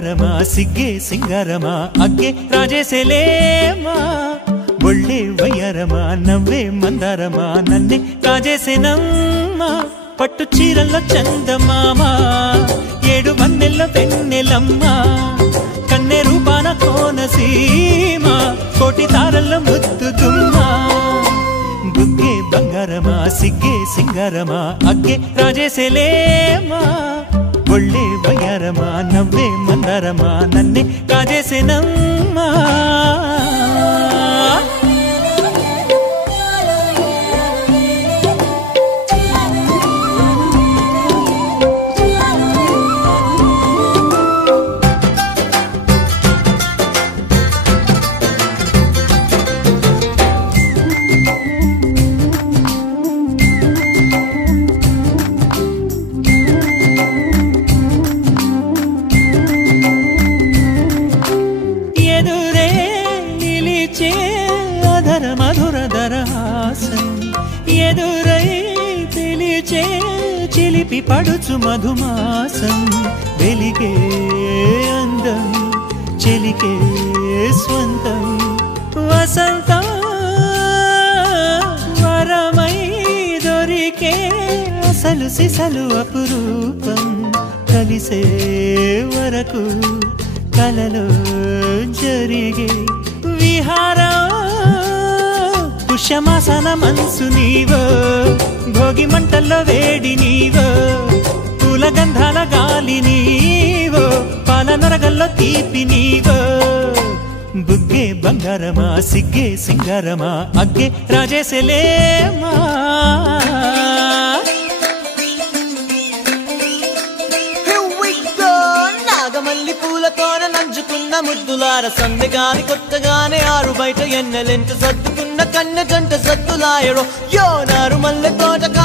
బంగారమా సిగ్గే సింగారమా అగ్గే రాజేసేలేమా ఒళ్ళే వయ్యారమా నవ్వే మందారమా నన్నే కాజేసేనమ్మా పట్టు చీరల్లో చందమామా ఏడు వన్నెల్లో వెన్నెలమ్మా కన్నె రూపాన కోనసీమ కోటి తారల్లో ముద్దుగుమ్మా బుగ్గే బంగారమా సిగ్గే సింగారమా అగ్గే రాజేసేలేమా ఒళ్ళే వయ్యారమా నవ్వే మందారమా నన్నే కాజేసేనమ్మా ఎదురై పిలిచే చిలిపి పడుచు మధుమాసం వెలిగే అందం చెలికే స్వంతం వసంతం వరమై దొరికే అసలు సిసలు అపురూపం కలిసే వరకు కలలో జరిగే విహారం పుష్యమాసన మనసు నీవో భోగి మంటల్లో వేడి నీవో పూల గంధాల గాలి నీవో పాల నరగల్లో తీపి నీవో బుగ్గే బంగారమా సిగ్గే సింగారమా అగ్గే రాజేసేలేమా నాగమల్లి పూలతోన నంచుకున్న ముద్దులార సందెగాని కొత్తగానే ఆరు బయట ఎన్నెలెంట సర్దుకున్న కన్నె జంట సద్దులాయరో యో నారు మల్లె తోట